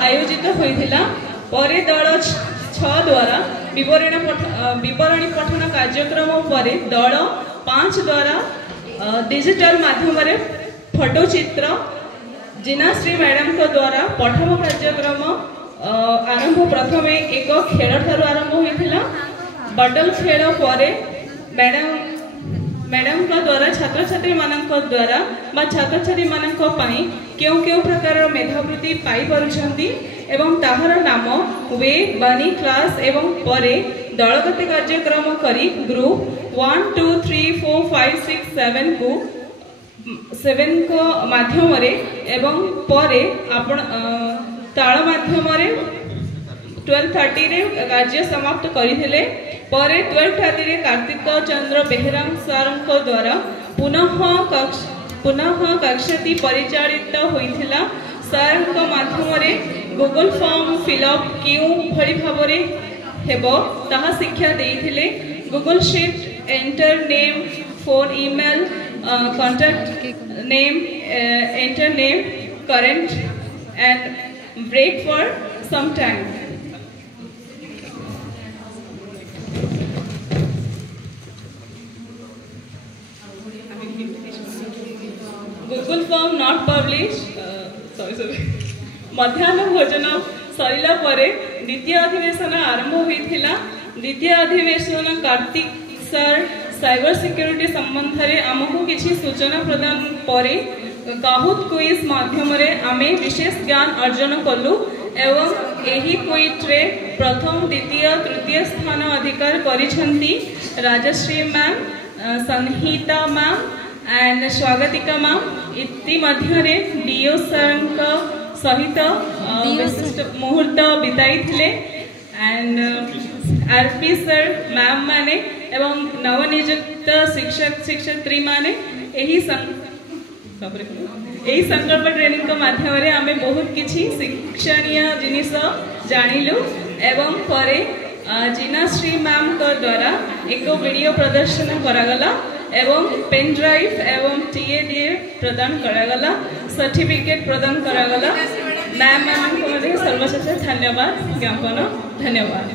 आयोजित होइथिला। परे दल 6 द्वारा विवरणी पठन कार्यक्रम परे दल 5 द्वारा डिजिटल माध्यम रे फोटो चित्र जिनाश्री मैडम को द्वारा पठन कार्यक्रम आरंभ प्रथमे एक खेल ठारू आरंभ होइथिला। बटल खेल परे मैडम का द्वारा छात्र छात्री मानक द्वारा बा छात्र छात्री मानक पई क्यों क्यों प्रकार मेधावृत्ति पाई परुछंती एवं ताहार नाम वे बनी क्लास एवं परे दलगत कार्यक्रम करी ग्रुप 1 2 3 4 5 6 7 को 7 को माध्यम रे एवं परे आपण ताल माध्यम रे 12:30 रे कार्य समाप्त करिथिले। परे 12:30 रे कार्तिक चंद्र बेहरा सर को द्वारा पुनः कक्षाती परिचालित होइथिला। सर को माध्यम रे गूगल फॉर्म फिलअप क्यों भली भाबरे हेबो ताहा शिक्षा देइथिले। Google sheet enter name phone email contact name enter name current end break for some time. Google form not publish मध्याह्न भोजन सरिला परे द्वितीय अधिवेशन आरंभ होइथिला। द्वितीय अधिवेशन कार्तिक सर साइबर सिक्योरिटी संबंध रे आमको किछि सूचना प्रदान परे काहुत क्विज माध्यम रे आमे विशेष ज्ञान अर्जन कलु एवं एही क्विज रे प्रथम द्वितीय तृतीय स्थान अधिकार करिसंती Rajshree ma'am Sanhita ma'am and Swagatika ma'am इति मध्य रे डीओ सर सहित विशिष्ट मुहूर्त बिताई थिले एंड आरपी सर मैम माने एवं नवनियुक्त शिक्षक शिक्षयित्री माने एही संकल्प ट्रेनिंग को माध्यम रे आमे बहुत किछि शिक्षणीय जिनिस जानिलु एवं परे जिनाश्री मैम को द्वारा एक वीडियो प्रदर्शन करागला एवं पेन ड्राइव एवं टीएडीए प्रदान करागला सर्टिफिकेट प्रदान करागला। मैम मैम को सर्वशेष धन्यवाद ज्ञापन धन्यवाद।